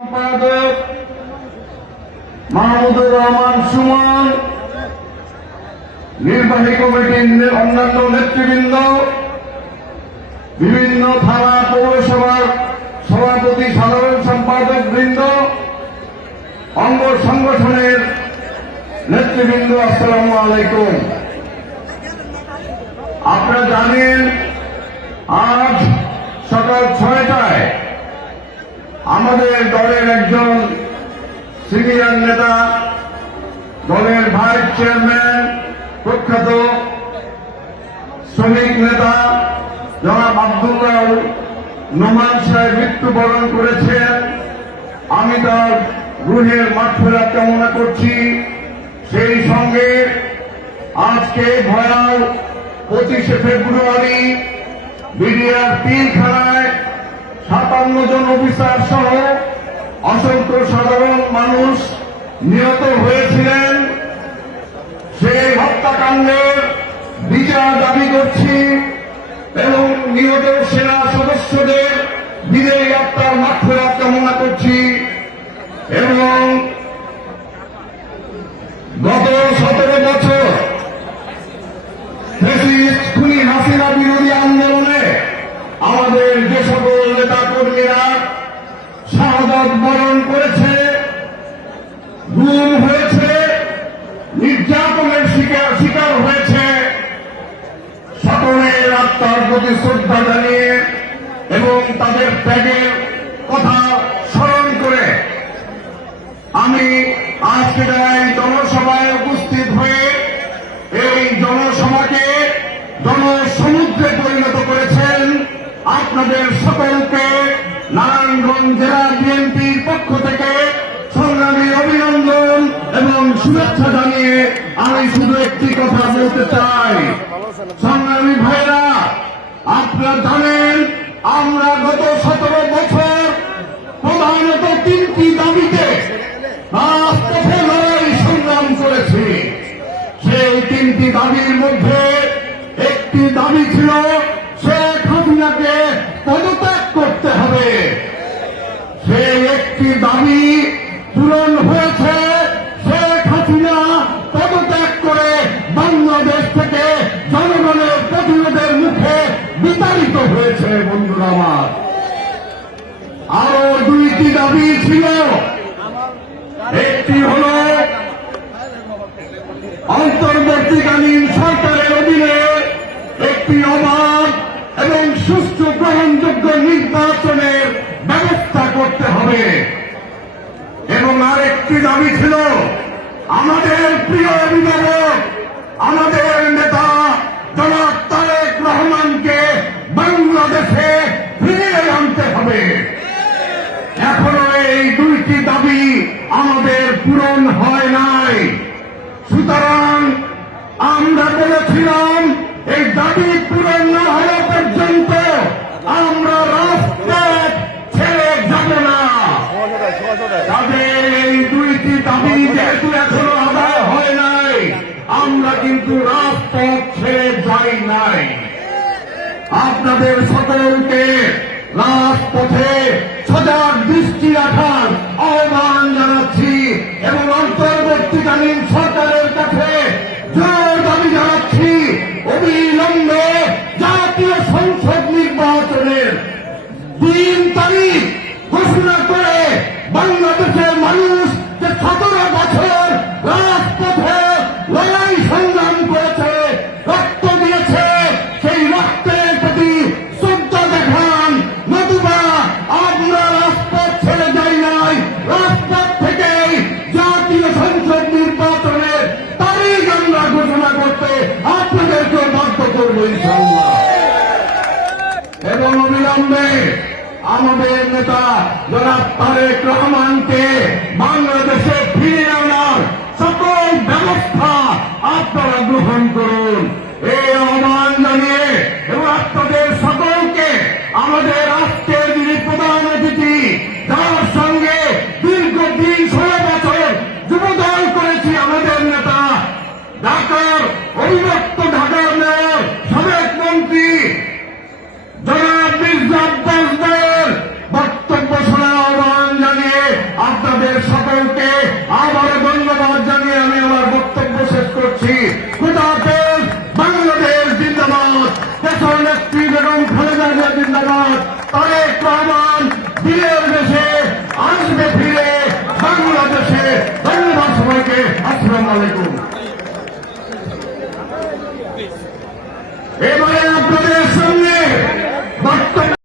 সম্পাদক মাহমুদুর রহমান সুমন, নির্বাহী কমিটির অন্যান্য নেতৃবৃন্দ, বিভিন্ন থানা পৌরসভার সভাপতি, সাধারণ সম্পাদক বৃন্দ, অঙ্গ সংগঠনের নেতৃবৃন্দ, আসসালামু আলাইকুম। আপনারা জানেন, আজ সকাল ছয়টায় আমাদের দলের একজন সিনিয়র নেতা, দলের ভাইস চেয়ারম্যান, প্রখ্যাত শ্রমিক নেতা জনাব আব্দুল্লাহ নোমান সাহেব মৃত্যুবরণ করেছেন। আমি তার গৃহের মাঠফেরাত কামনা করছি। সেই সঙ্গে আজকে ভয়াল পঁচিশে ফেব্রুয়ারি বিডিআর পিলখানায় সাতান্ন জন অফিসার সহ অসংখ্য সাধারণ মানুষ নিহত হয়েছিলেন। সেই হত্যাকাণ্ডের বিচার দাবি করছি এবং নিহত সেনা সদস্যদের বিদেয় যাত্রার মাঠফেরাত কামনা করছি এবং গত সতেরো বছর খুনি হাসিনা বিরোধী আন্দোলনে আমাদের যে সকল নেতা কর্মীরা বরণ করেছে, গুম হয়েছে, নির্যাতনের শিকার শিকার হয়েছে। সকলের আত্মার প্রতি শ্রদ্ধা জানিয়ে এবং তাদের ত্যাগের কথা স্মরণ করে আমি আজকে এই জনসভায় উপস্থিত হয়ে এই জনসভাকে জনসমুদ্রে পরিণত করেছেন, আপনাদের সকলকে নারায়ণগঞ্জ জেলা বিএনপির পক্ষ থেকে সংগ্রামী অভিনন্দন এবং শুভেচ্ছা জানিয়ে আমি শুধু একটি কথা বলতে চাই। সংগ্রামী ভাইরা, আপনারা জানেন আমরা গত সতেরো বছর প্রধানত তিনটি দাবিতে লড়াই সংগ্রাম করেছি। সেই তিনটি দাবির মধ্যে একটি দাবি ছিল শেখ হাসিনাকে পদত্যাগ করতে হবে সেই একটি দাবি পূরণ হয়েছে শেখ হাসিনা পদত্যাগ করে বাংলাদেশ থেকে জনগণের প্রতিরোধের মুখে বিতাড়িত হয়েছে বন্ধুরা আমার আরও দুইটি দাবি ছিল। একটি হল অন্তর্বর্তীকালীন সরকারের অধীনে একটি অবাধ এবং সুষ্ঠু গ্রহণযোগ্য নির্বাচনের ব্যবস্থা করতে হবে। এবং আরেকটি দাবি ছিল, আমাদের প্রিয় অভিভাবক আমাদের নেতা জনাব তারেক রহমানকে বাংলাদেশে ফিরিয়ে আনতে হবে এখনও এই দুইটি দাবি আমাদের পূরণ হয় নাই। সুতরাং আমরা বলেছিলাম, এই দাবি পূরণ না হওয়া পর্যন্ত আমরা রাজপথ ছেড়ে যাব না। তাদের এই দুইটি দাবি যেহেতু এখনও আদায় হয় নাই, আমরা কিন্তু রাজপথ ছেড়ে যাই নাই। আপনাদের সকলকে রাজপথে সজাগ দৃষ্টি রাখার আহ্বান জানাচ্ছি এবং অন্তর্বর্তীকালীন সরকারের কাছে জোর দাবি জানাচ্ছি, অবিলম্বে জাতীয় সংসদ নির্বাচনের দিন তারিখ ঘোষণা করে বাংলাদেশের মানুষ যে সতেরো বছর রাজপথে এবং অবিলম্বে আমাদের নেতা জনাব তারেক রহমানকে বাংলাদেশে ফিরে আনার সকল ব্যবস্থা আপনারা গ্রহণ করুন। এই করছি। খুদাদেশ বাংলাদেশ জিন্দাবাদ। দেশের নেত্রী বেগম খালেদা জিয়া জিন্দাবাদ। তারেক রহমান দেশে